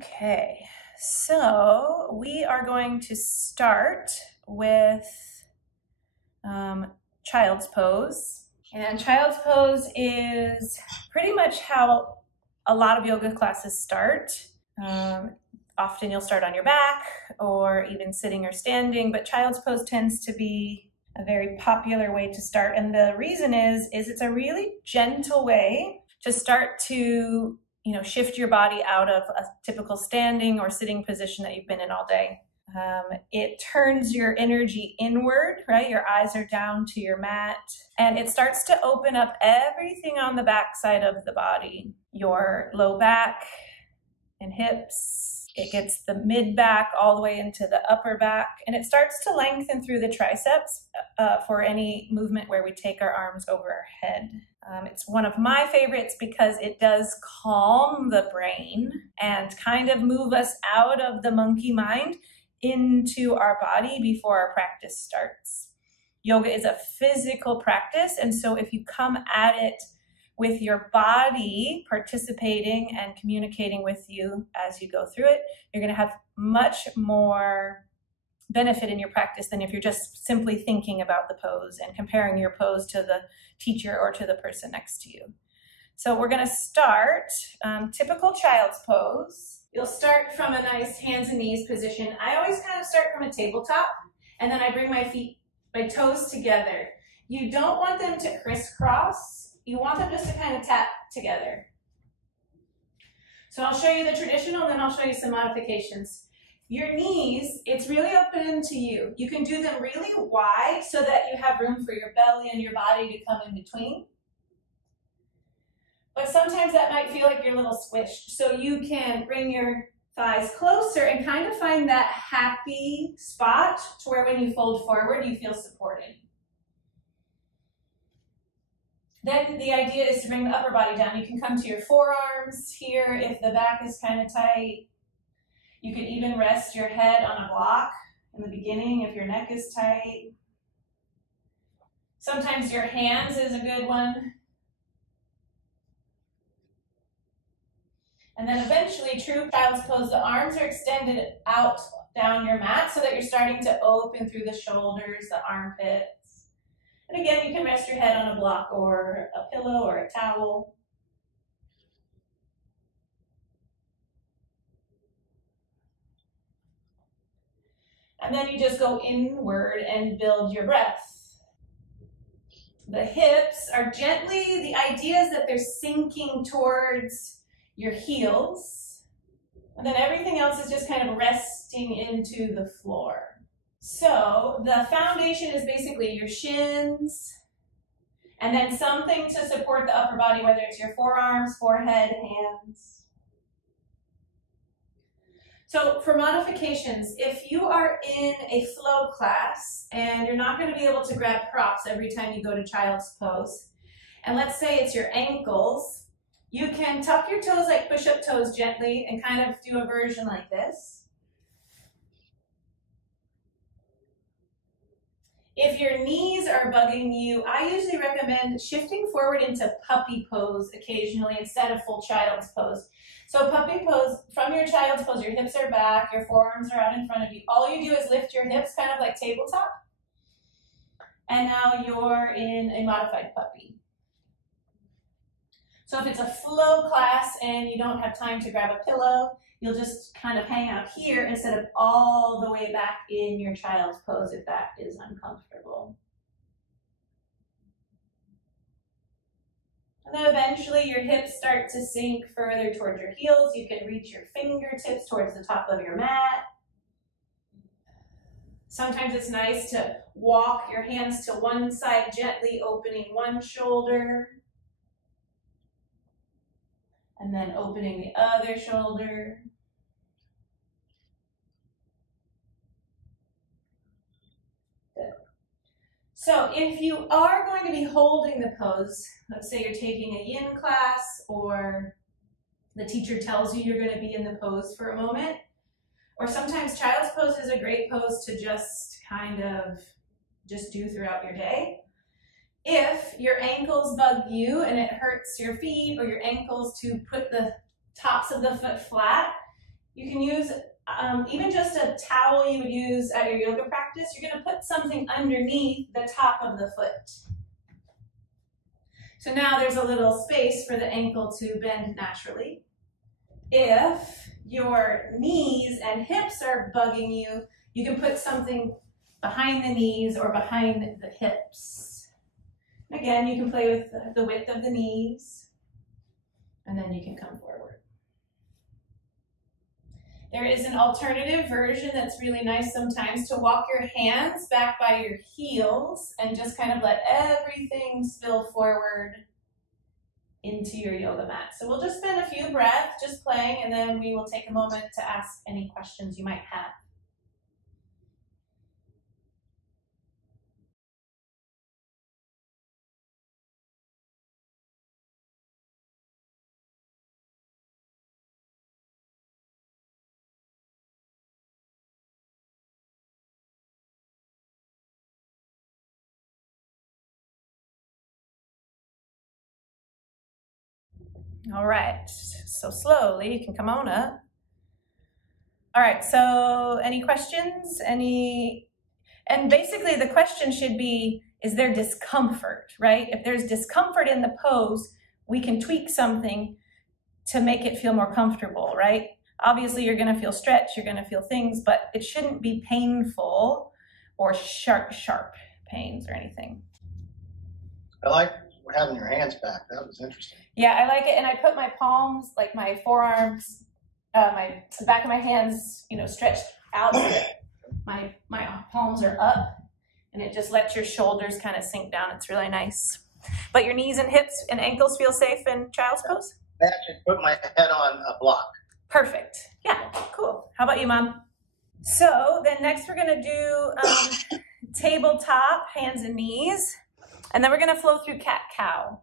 Okay, so we are going to start with child's pose. And child's pose is pretty much how a lot of yoga classes start. Often you'll start on your back or even sitting or standing, but child's pose tends to be a very popular way to start. And the reason is it's a really gentle way to start to shift your body out of a typical standing or sitting position that you've been in all day. It turns your energy inward, right? Your eyes are down to your mat, and it starts to open up everything on the back side of the body, your low back and hips. It gets the mid back all the way into the upper back, and it starts to lengthen through the triceps for any movement where we take our arms over our head. It's one of my favorites because it does calm the brain and kind of move us out of the monkey mind into our body before our practice starts. Yoga is a physical practice, and so if you come at it with your body participating and communicating with you as you go through it, you're going to have much more benefit in your practice than if you're just simply thinking about the pose and comparing your pose to the teacher or to the person next to you. So we're going to start typical child's pose. You'll start from a nice hands and knees position. I always kind of start from a tabletop, and then I bring my toes together. You don't want them to crisscross. You want them just to kind of tap together. So I'll show you the traditional, and then I'll show you some modifications. Your knees, it's really open to you. You can do them really wide so that you have room for your belly and your body to come in between. But sometimes that might feel like you're a little squished. So you can bring your thighs closer and kind of find that happy spot to where when you fold forward, you feel supported. Then the idea is to bring the upper body down. You can come to your forearms here if the back is kind of tight. You could even rest your head on a block in the beginning if your neck is tight. Sometimes your hands is a good one. And then eventually, true child's pose, the arms are extended out down your mat so that you're starting to open through the shoulders, the armpits. And again, you can rest your head on a block or a pillow or a towel. And then you just go inward and build your breath. The hips are gently, the idea is that they're sinking towards your heels. And then everything else is just kind of resting into the floor. So the foundation is basically your shins, and then something to support the upper body, whether it's your forearms, forehead, hands. So for modifications, if you are in a flow class and you're not going to be able to grab props every time you go to child's pose, and let's say it's your ankles, you can tuck your toes like push-up toes gently and kind of do a version like this. If your knees are bugging you, I usually recommend shifting forward into puppy pose occasionally instead of full child's pose. So puppy pose, from your child's pose, your hips are back, your forearms are out in front of you. All you do is lift your hips kind of like tabletop. And now you're in a modified puppy. So if it's a flow class and you don't have time to grab a pillow, you'll just kind of hang out here instead of all the way back in your child's pose if that is uncomfortable. And then eventually your hips start to sink further towards your heels. You can reach your fingertips towards the top of your mat. Sometimes it's nice to walk your hands to one side, gently opening one shoulder. And then opening the other shoulder. Good. So if you are going to be holding the pose, let's say you're taking a yin class or the teacher tells you you're going to be in the pose for a moment, or sometimes child's pose is a great pose to just kind of just do throughout your day. If your ankles bug you and it hurts your feet or your ankles to put the tops of the foot flat, You can use even just a towel you would use at your yoga practice. You're going to put something underneath the top of the foot. So now there's a little space for the ankle to bend naturally. If your knees and hips are bugging you, you can put something behind the knees or behind the hips. Again, you can play with the width of the knees, and then you can come forward. There is an alternative version that's really nice sometimes, to walk your hands back by your heels and just kind of let everything spill forward into your yoga mat. So we'll just spend a few breaths just playing, and then we will take a moment to ask any questions you might have. All right, so slowly you can come on up. All right, so any questions? And basically the question should be, is there discomfort, right? If there's discomfort in the pose, we can tweak something to make it feel more comfortable, right? Obviously you're gonna feel stretch, you're gonna feel things, but it shouldn't be painful or sharp pains or anything. I like having your hands back. That was interesting. Yeah, I like it, and I put my palms, like my forearms, the back of my hands, stretched out. My palms are up, and it just lets your shoulders kind of sink down. It's really nice. But your knees and hips and ankles feel safe in child's pose? I actually put my head on a block. Perfect. Yeah, cool. How about you, Mom? So then next we're gonna do tabletop, hands and knees. And then we're gonna flow through cat-cow.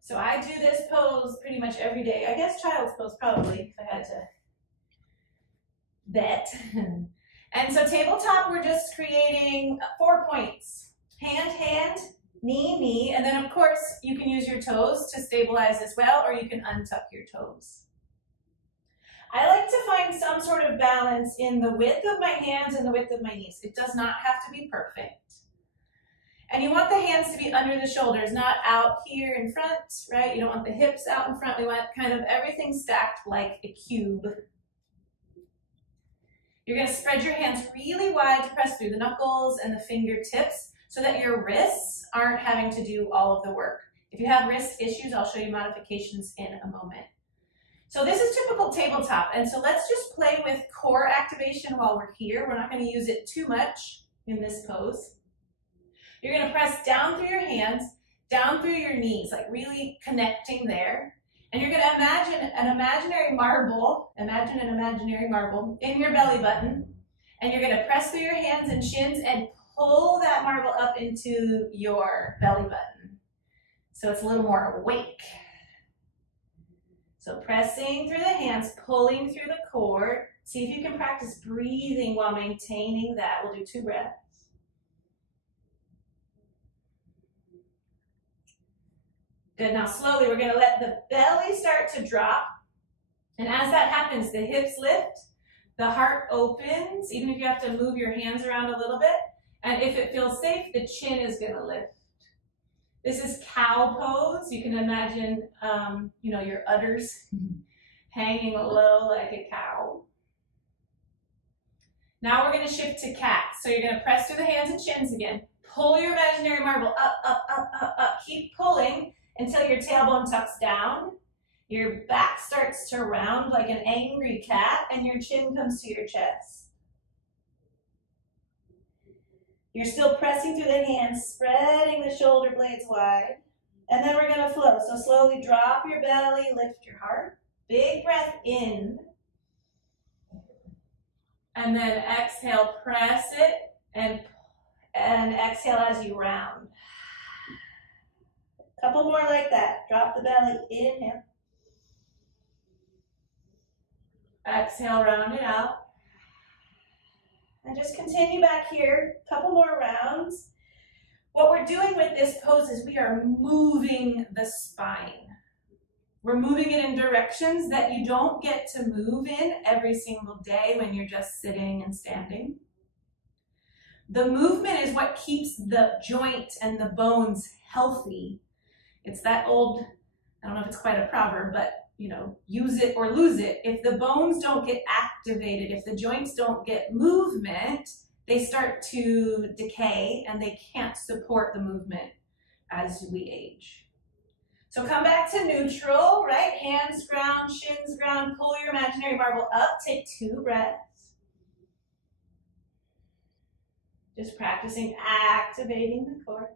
So I do this pose pretty much every day. I guess child's pose probably, if I had to bet. And so tabletop, we're just creating 4 points. Hand, hand, knee, knee. And then of course, you can use your toes to stabilize as well, or you can untuck your toes. I like to find some sort of balance in the width of my hands and the width of my knees. It does not have to be perfect. And you want the hands to be under the shoulders, not out here in front, right? You don't want the hips out in front. We want kind of everything stacked like a cube. You're gonna spread your hands really wide to press through the knuckles and the fingertips so that your wrists aren't having to do all of the work. If you have wrist issues, I'll show you modifications in a moment. So this is typical tabletop. And so let's just play with core activation while we're here. We're not gonna use it too much in this pose. You're gonna press down through your hands, down through your knees, like really connecting there. And you're gonna imagine an imaginary marble in your belly button. And you're gonna press through your hands and shins and pull that marble up into your belly button. So it's a little more awake. So pressing through the hands, pulling through the core. See if you can practice breathing while maintaining that. We'll do 2 breaths. Good, now slowly we're gonna let the belly start to drop. And as that happens, the hips lift, the heart opens, even if you have to move your hands around a little bit. And if it feels safe, the chin is gonna lift. This is cow pose. You can imagine, your udders hanging low like a cow. Now we're gonna shift to cat. So you're gonna press through the hands and shins again. Pull your imaginary marble up, up, up, up, up. Keep pulling until your tailbone tucks down. Your back starts to round like an angry cat and your chin comes to your chest. You're still pressing through the hands, spreading the shoulder blades wide. And then we're gonna flow. So slowly drop your belly, lift your heart. Big breath in. And then exhale, press it, and exhale as you round. Couple more like that. Drop the belly, inhale. Exhale, round it out. And just continue back here, couple more rounds. What we're doing with this pose is we are moving the spine. We're moving it in directions that you don't get to move in every single day when you're just sitting and standing. The movement is what keeps the joint and the bones healthy. It's that old, I don't know if it's quite a proverb, but you know, use it or lose it. If the bones don't get activated, if the joints don't get movement, they start to decay and they can't support the movement as we age. So come back to neutral, right? Hands ground, shins ground, pull your imaginary marble up, take 2 breaths. Just practicing activating the core.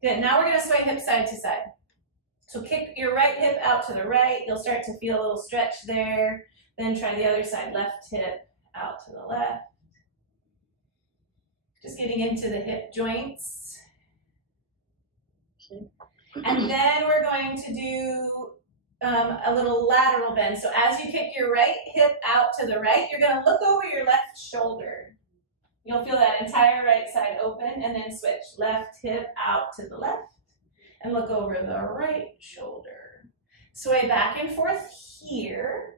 Good, now we're gonna sway hip side to side. So kick your right hip out to the right. You'll start to feel a little stretch there. Then try the other side, left hip out to the left. Just getting into the hip joints. And then we're going to do a little lateral bend. So as you kick your right hip out to the right, you're gonna look over your left shoulder. You'll feel that entire right side open and then switch. Left hip out to the left and look over the right shoulder. Sway back and forth here.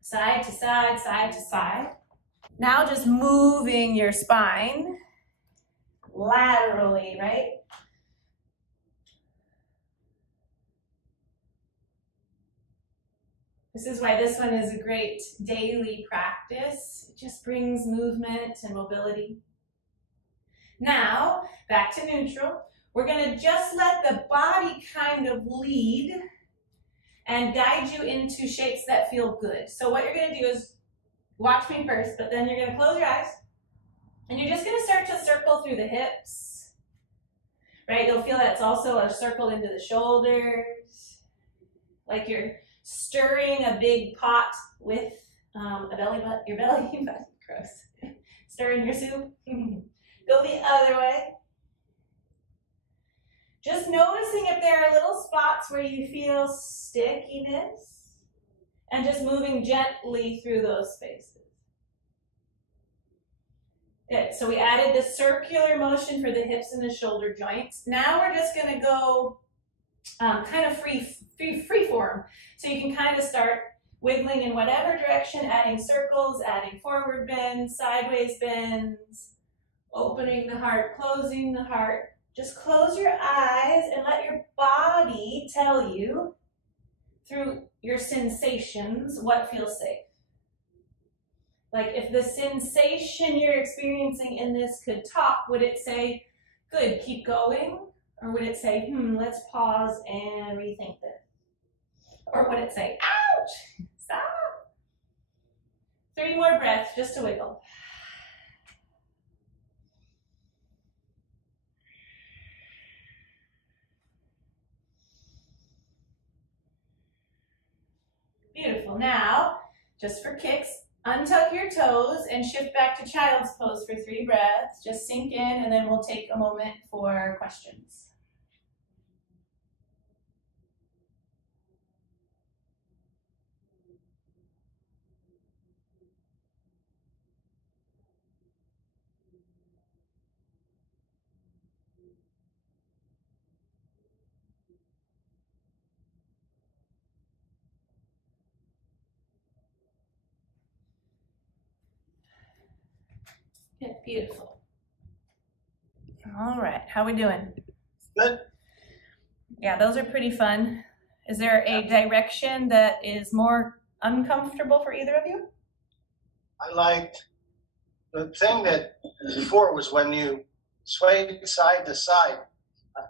Side to side, side to side. Now just moving your spine laterally, right? This is why this one is a great daily practice. It just brings movement and mobility. Now, back to neutral. We're gonna just let the body kind of lead and guide you into shapes that feel good. So what you're gonna do is watch me first, but then you're gonna close your eyes and you're just gonna start to circle through the hips, right? You'll feel that's also a circle into the shoulders, like you're stirring a big pot with a belly button, your belly button, gross. Stirring your soup. Go the other way. Just noticing if there are little spots where you feel stickiness and just moving gently through those spaces. Good, so we added the circular motion for the hips and the shoulder joints. Now we're just gonna go kind of free form. So you can kind of start wiggling in whatever direction, adding circles, adding forward bends, sideways bends, opening the heart, closing the heart. Just close your eyes and let your body tell you through your sensations what feels safe. Like if the sensation you're experiencing in this could talk, would it say, good, keep going? Or would it say, let's pause and rethink this? Or would it say, ouch, stop? 3 more breaths just to wiggle. Beautiful. Now, just for kicks, untuck your toes and shift back to child's pose for 3 breaths. Just sink in and then we'll take a moment for questions. Yeah, beautiful. All right, how we doing? Good. Yeah, those are pretty fun. Is there a direction that is more uncomfortable for either of you? I liked the thing that before was when you swayed side to side.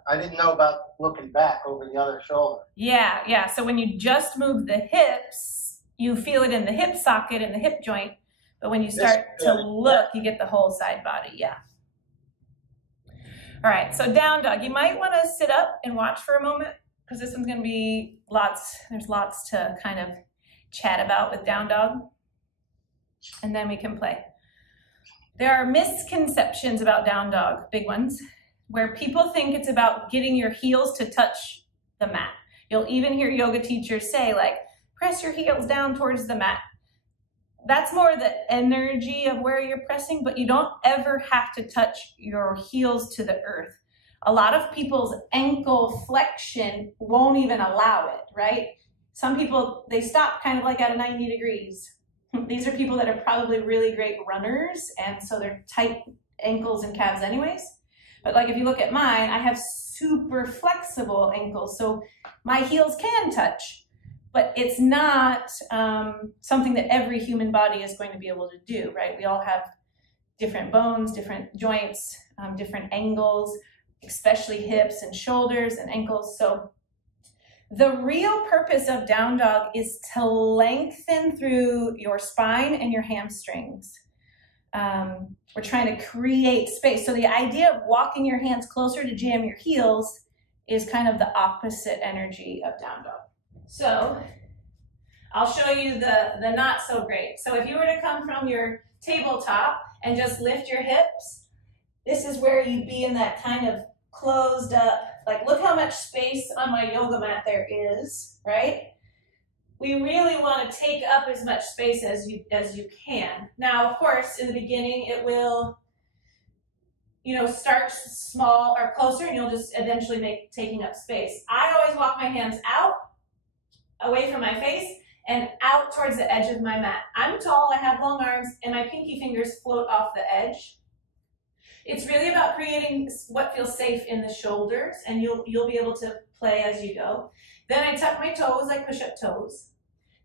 I didn't know about looking back over the other shoulder. Yeah. So when you just move the hips, you feel it in the hip socket and the hip joint. But when you start to look, you get the whole side body, yeah. All right, so down dog. You might want to sit up and watch for a moment because this one's going to be there's lots to kind of chat about with down dog. And then we can play. There are misconceptions about down dog, big ones, where people think it's about getting your heels to touch the mat. You'll even hear yoga teachers say, like, press your heels down towards the mat. That's more the energy of where you're pressing, but you don't ever have to touch your heels to the earth. A lot of people's ankle flexion won't even allow it, right? Some people, they stop kind of like at a 90 degrees. These are people that are probably really great runners, and so they're tight ankles and calves anyways. But like if you look at mine, I have super flexible ankles, so my heels can touch, but it's not something that every human body is going to be able to do, right? We all have different bones, different joints, different angles, especially hips and shoulders and ankles. So the real purpose of down dog is to lengthen through your spine and your hamstrings. We're trying to create space. So the idea of walking your hands closer to jam your heels is kind of the opposite energy of down dog. So I'll show you the not so great. So if you were to come from your tabletop and just lift your hips, this is where you'd be in that kind of closed up, like look how much space on my yoga mat there is, right? We really want to take up as much space as you can. Now, of course, in the beginning, it will, start small or closer, and you'll just eventually make taking up space. I always walk my hands out, away from my face, and out towards the edge of my mat. I'm tall, I have long arms, and my pinky fingers float off the edge. It's really about creating what feels safe in the shoulders, and you'll be able to play as you go. Then I tuck my toes, I push up toes.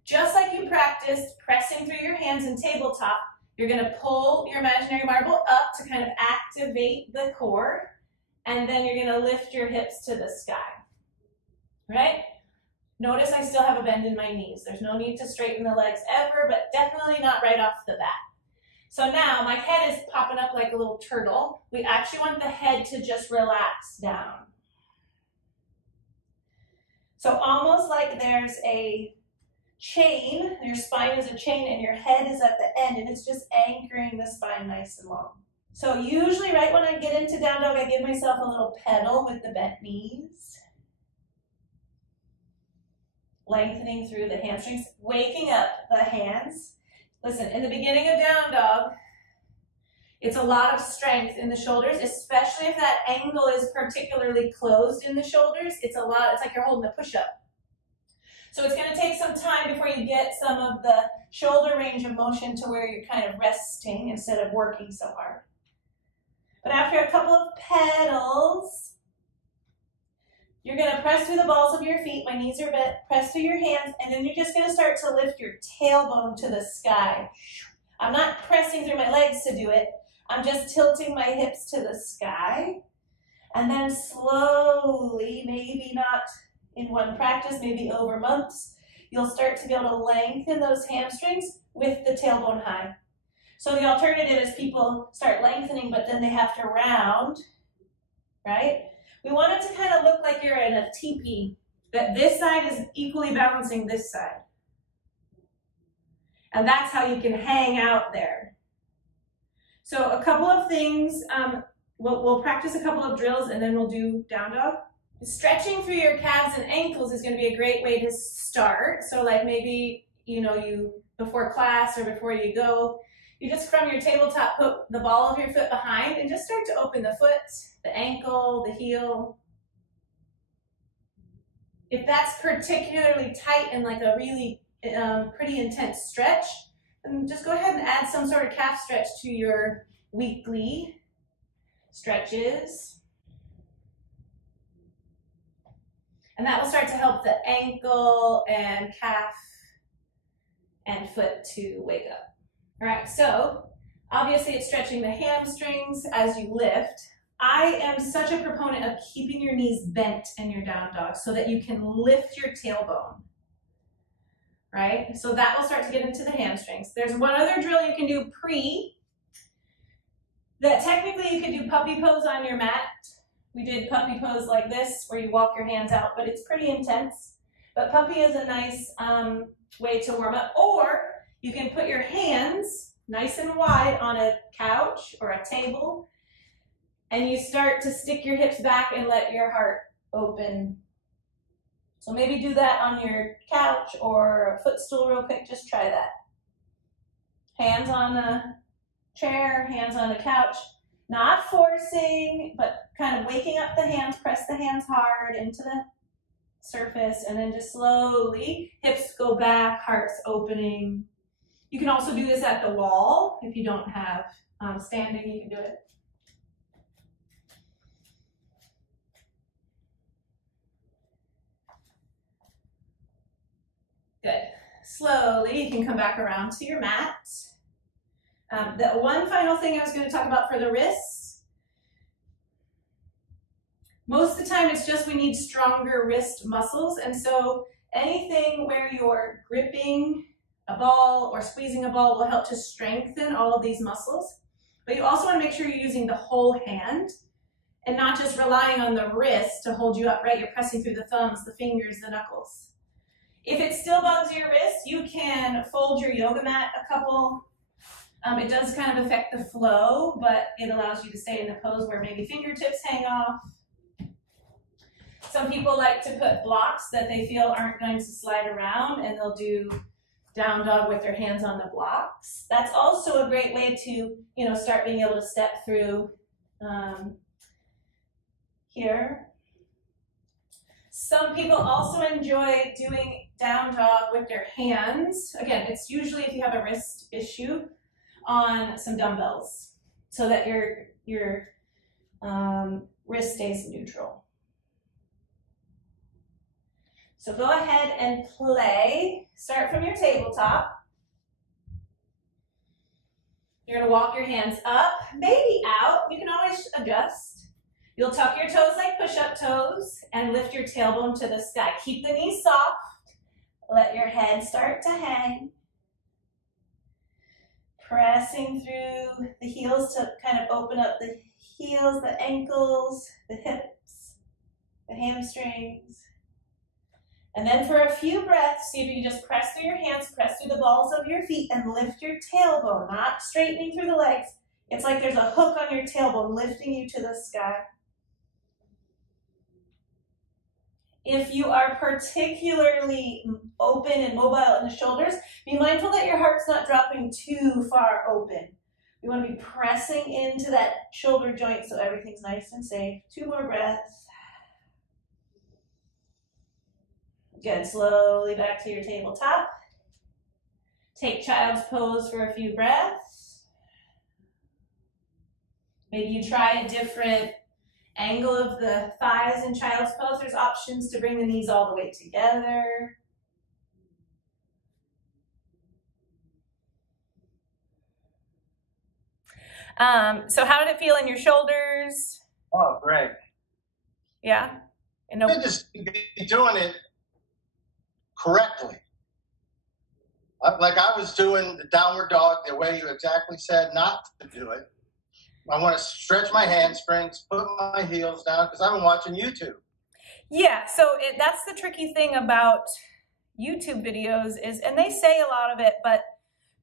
Just like you practiced pressing through your hands in tabletop, you're gonna pull your imaginary marble up to kind of activate the core, and then you're gonna lift your hips to the sky, right? Notice I still have a bend in my knees. There's no need to straighten the legs ever, but definitely not right off the bat. So now my head is popping up like a little turtle. We actually want the head to just relax down. So almost like there's a chain, your spine is a chain and your head is at the end, and it's just anchoring the spine nice and long. So usually right when I get into down dog, I give myself a little pedal with the bent knees. Lengthening through the hamstrings, waking up the hands. Listen, in the beginning of down dog, it's a lot of strength in the shoulders, especially if that angle is particularly closed in the shoulders. It's like you're holding a push-up. So it's going to take some time before you get some of the shoulder range of motion to where you're kind of resting instead of working so hard. But after a couple of pedals, you're going to press through the balls of your feet. My knees are bent. Press through your hands, and then you're just going to start to lift your tailbone to the sky. I'm not pressing through my legs to do it. I'm just tilting my hips to the sky. And then slowly, maybe not in one practice, maybe over months, you'll start to be able to lengthen those hamstrings with the tailbone high. So the alternative is people start lengthening, but then they have to round, right? We want it to kind of look like you're in a teepee, that this side is equally balancing this side. And that's how you can hang out there. So a couple of things, we'll practice a couple of drills and then we'll do down dog. Stretching through your calves and ankles is going to be a great way to start. So like maybe, you before class or before you go, you just from your tabletop put the ball of your foot behind and just start to open the foot, the ankle, the heel. If that's particularly tight and like a really pretty intense stretch, then just go ahead and add some sort of calf stretch to your weekly stretches. And that will start to help the ankle and calf and foot to wake up. All right, so obviously it's stretching the hamstrings as you lift. I am such a proponent of keeping your knees bent in your down dog so that you can lift your tailbone, right? So that will start to get into the hamstrings. There's one other drill you can do that technically you could do puppy pose on your mat. We did puppy pose like this where you walk your hands out, but it's pretty intense. But puppy is a nice way to warm up. Or you can put your hands nice and wide on a couch or a table, and you start to stick your hips back and let your heart open. So maybe do that on your couch or a footstool real quick. Just try that. Hands on the chair, hands on the couch. Not forcing, but kind of waking up the hands, press the hands hard into the surface, and then just slowly, hips go back, heart's opening. You can also do this at the wall. If you don't have standing, you can do it. Good. Slowly, you can come back around to your mat. The one final thing I was going to talk about for the wrists. Most of the time, it's just we need stronger wrist muscles. And so anything where you're gripping a ball or squeezing a ball will help to strengthen all of these muscles. But you also want to make sure you're using the whole hand and not just relying on the wrist to hold you upright. You're pressing through the thumbs, the fingers, the knuckles. If it still bugs your wrist, you can fold your yoga mat a couple. It does kind of affect the flow, but it allows you to stay in the pose where maybe fingertips hang off. Some people like to put blocks that they feel aren't going to slide around, and they'll do down dog with their hands on the blocks. That's also a great way to, start being able to step through here. Some people also enjoy doing down dog with their hands. Again, it's usually if you have a wrist issue, on some dumbbells so that your wrist stays neutral. So go ahead and play. Start from your tabletop. You're going to walk your hands up, maybe out. You can always adjust. You'll tuck your toes like push-up toes and lift your tailbone to the sky. Keep the knees soft. Let your head start to hang. Pressing through the heels to kind of open up the heels, the ankles, the hips, the hamstrings. And then for a few breaths, see if you can just press through your hands, press through the balls of your feet, and lift your tailbone, not straightening through the legs. It's like there's a hook on your tailbone lifting you to the sky. If you are particularly open and mobile in the shoulders, be mindful that your heart's not dropping too far open. You want to be pressing into that shoulder joint so everything's nice and safe. 2 more breaths. Good. Slowly back to your tabletop. Take child's pose for a few breaths. Maybe you try a different angle of the thighs in child's pose. There's options to bring the knees all the way together. So how did it feel in your shoulders? Oh, great. Yeah? You just be doing it correctly. Like I was doing the downward dog the way you exactly said not to do it. I want to stretch my hamstrings, put my heels down, because I've been watching YouTube. Yeah, so that's the tricky thing about YouTube videos is, and they say a lot of it, but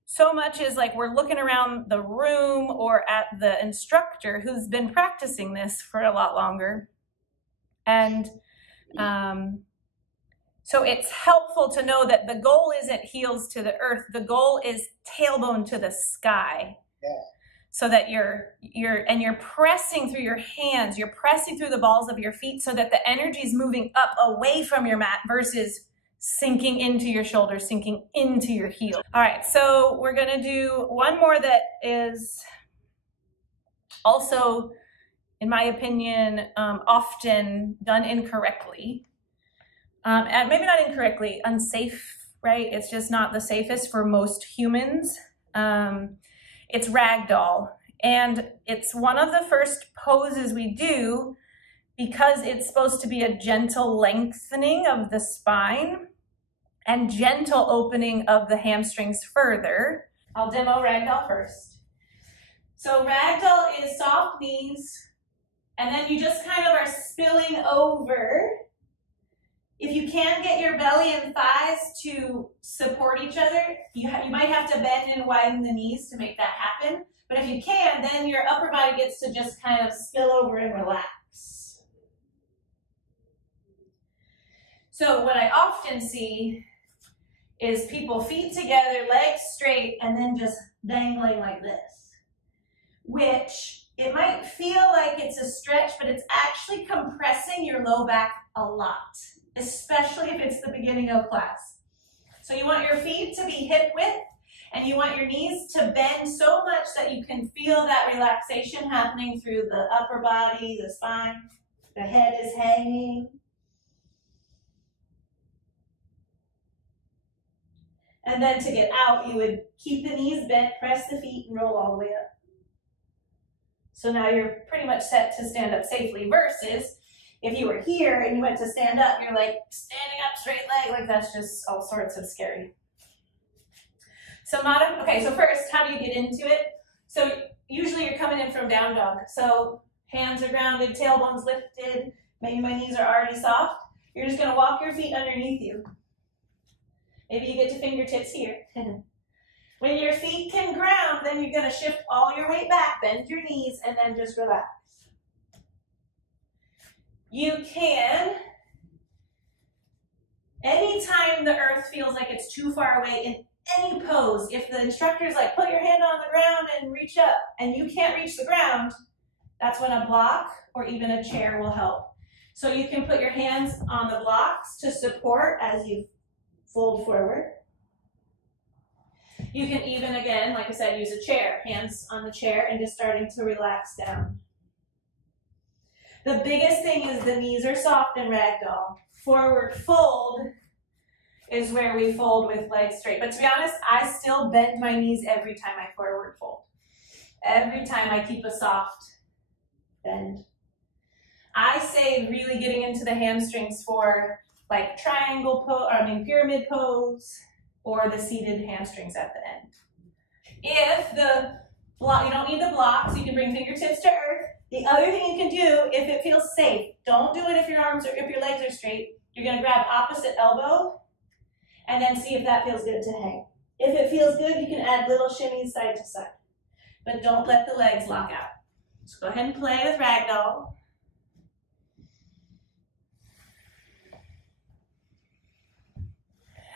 so much is like we're looking around the room or at the instructor who's been practicing this for a lot longer. And so it's helpful to know that the goal isn't heels to the earth. The goal is tailbone to the sky. Yeah. So that you're pressing through your hands, you're pressing through the balls of your feet so that the energy is moving up away from your mat versus sinking into your shoulders, sinking into your heel. All right, so we're gonna do one more that is also, in my opinion, often done incorrectly. And maybe not incorrectly, unsafe, right? It's just not the safest for most humans. It's Ragdoll, and it's one of the first poses we do because it's supposed to be a gentle lengthening of the spine and gentle opening of the hamstrings further. I'll demo Ragdoll first. So Ragdoll is soft knees, and then you just kind of are spilling over. If you can get your belly and thighs to support each other, you might have to bend and widen the knees to make that happen. But if you can, then your upper body gets to just kind of spill over and relax. So what I often see is people feet together, legs straight, and then just dangling like this, which It might feel like it's a stretch, but it's actually compressing your low back a lot, especially if it's the beginning of class. So you want your feet to be hip width, and you want your knees to bend so much that you can feel that relaxation happening through the upper body, the spine. The head is hanging. And then to get out, you would keep the knees bent, press the feet, and roll all the way up. So now you're pretty much set to stand up safely, versus if you were here and you went to stand up, you're like standing up straight leg, like that's just all sorts of scary. So okay, so first, how do you get into it? So usually you're coming in from down dog. So hands are grounded, tailbone's lifted, maybe my knees are already soft. You're just gonna walk your feet underneath you. Maybe you get to fingertips here. When your feet can ground, then you're gonna shift all your weight back, bend your knees, and then just relax. You can, anytime the earth feels like it's too far away in any pose, if the instructor's like, put your hand on the ground and reach up, and you can't reach the ground, that's when a block or even a chair will help. So you can put your hands on the blocks to support as you fold forward. You can even, again, like I said, use a chair, hands on the chair, and just starting to relax down. The biggest thing is the knees are soft in ragdoll. Forward fold is where we fold with legs straight. But to be honest, I still bend my knees every time I forward fold. Every time I keep a soft bend. I say really getting into the hamstrings for like triangle pose, pyramid pose, or the seated hamstrings at the end. If the block, you don't need the blocks, you can bring fingertips to earth. The other thing you can do, if it feels safe, don't do it if your legs are straight. You're gonna grab opposite elbow and then see if that feels good to hang. If it feels good, you can add little shimmies side to side, but don't let the legs lock out. So go ahead and play with ragdoll.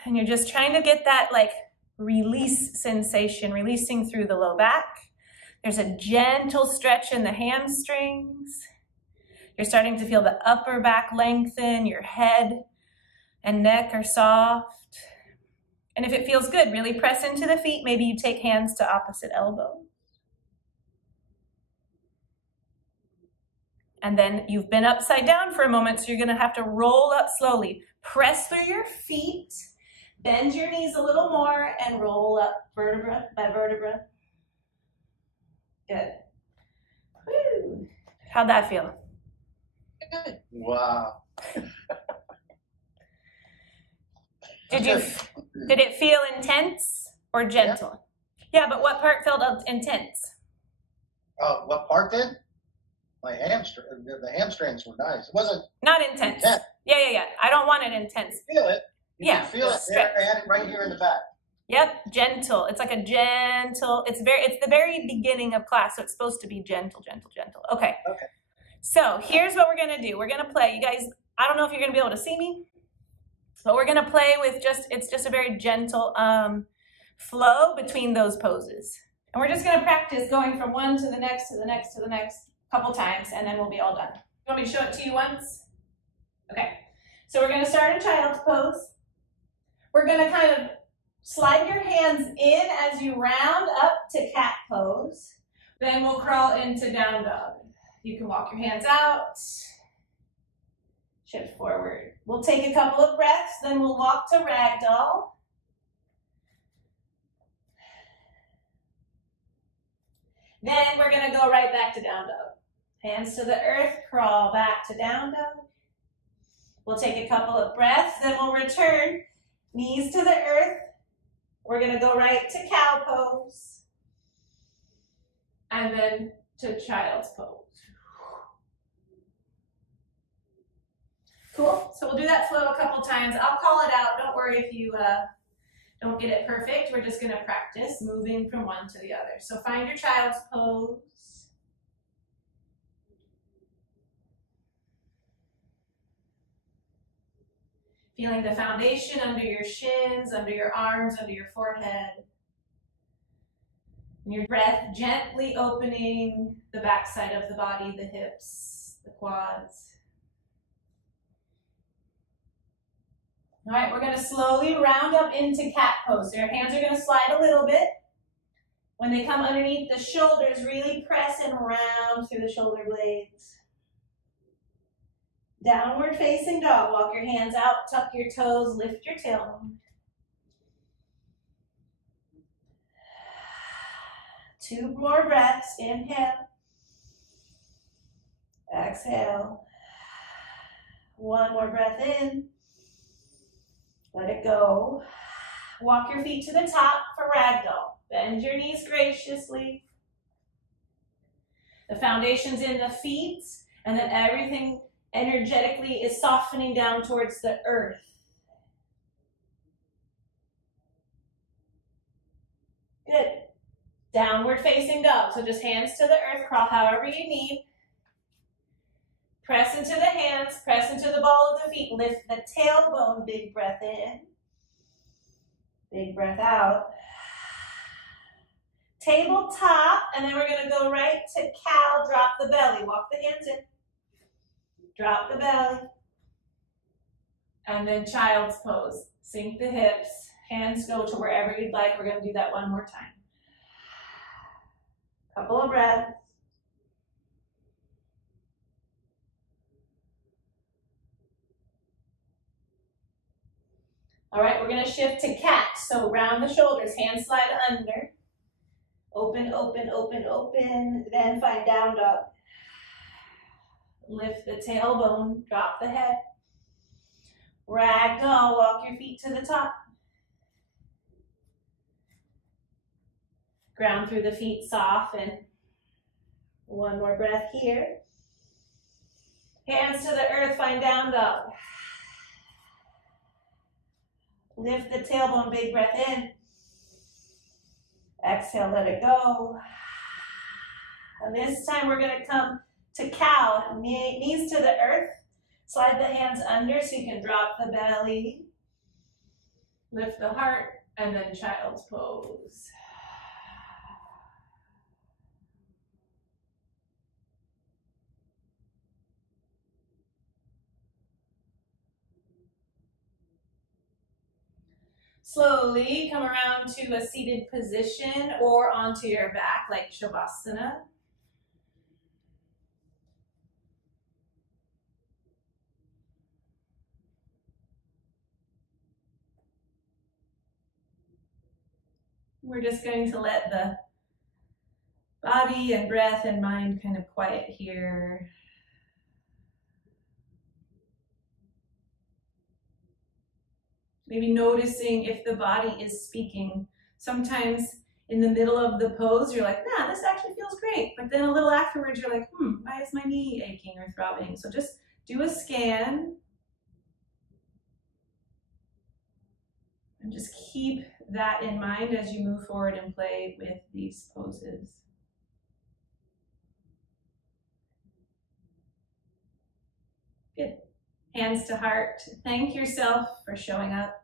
And you're just trying to get that like release sensation, releasing through the low back. There's a gentle stretch in the hamstrings. You're starting to feel the upper back lengthen, your head and neck are soft. And if it feels good, really press into the feet. Maybe you take hands to opposite elbow. And then you've been upside down for a moment, so you're gonna have to roll up slowly. Press through your feet. Bend your knees a little more and roll up vertebra by vertebra. Good. Woo. How'd that feel? Wow. Did it feel intense or gentle? Yeah, but what part felt intense? Oh, what part did? My hamstring. The hamstrings were nice. It wasn't not intense. Yeah. I don't want it intense. Feel it. You can feel it stretch. there. I had it right here in the back. Yep, gentle. It's like a gentle. It's the very beginning of class, so it's supposed to be gentle. Okay. Okay. So here's what we're gonna do. We're gonna play. You guys, I don't know if you're gonna be able to see me, but we're gonna play with it's just a very gentle flow between those poses, and we're just gonna practice going from one to the next to the next to the next a couple times, and then we'll be all done. You want me to show it to you once? Okay. So we're gonna start in child's pose. We're gonna kind of slide your hands in as you round up to cat pose. Then we'll crawl into down dog. You can walk your hands out, shift forward. We'll take a couple of breaths, then we'll walk to ragdoll. Then we're gonna go right back to down dog. Hands to the earth, crawl back to down dog. We'll take a couple of breaths, then we'll return. Knees to the earth. We're gonna go right to cow pose. And then to child's pose. Cool, so we'll do that flow a couple times. I'll call it out, don't worry if you don't get it perfect. We're just gonna practice moving from one to the other. So find your child's pose. Feeling the foundation under your shins, under your arms, under your forehead. And your breath gently opening the back side of the body, the hips, the quads. All right, we're going to slowly round up into cat pose. So your hands are going to slide a little bit. When they come underneath the shoulders, really press and round through the shoulder blades. Downward facing dog. Walk your hands out, tuck your toes, lift your tailbone. 2 more breaths. Inhale. Exhale. 1 more breath in. Let it go. Walk your feet to the top for ragdoll. Bend your knees graciously. The foundation's in the feet, and then everything energetically is softening down towards the earth. Good. Downward facing dog. So just hands to the earth, crawl however you need. Press into the hands, press into the ball of the feet. Lift the tailbone, big breath in. Big breath out. Tabletop, and then we're going to go right to cow, drop the belly. Walk the hands in. Drop the belly. And then child's pose. Sink the hips. Hands go to wherever you'd like. We're going to do that 1 more time. Couple of breaths. All right, we're going to shift to cat. So round the shoulders, hands slide under. Open, open, open, open. Then find down dog. Lift the tailbone, drop the head. Ragdoll, walk your feet to the top. Ground through the feet, soften. 1 more breath here. Hands to the earth, find down dog. Lift the tailbone, big breath in. Exhale, let it go. And this time we're going to come to cow, knees to the earth. Slide the hands under so you can drop the belly. Lift the heart, and then child's pose. Slowly come around to a seated position or onto your back like Shavasana. We're just going to let the body and breath and mind kind of quiet here. Maybe noticing if the body is speaking. Sometimes in the middle of the pose, you're like, nah, this actually feels great. But then a little afterwards, you're like, why is my knee aching or throbbing? So just do a scan. And just keep that in mind as you move forward and play with these poses. Good. Hands to heart. Thank yourself for showing up.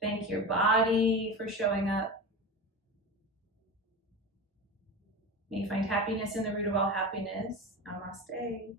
Thank your body for showing up. May you find happiness in the root of all happiness. Namaste.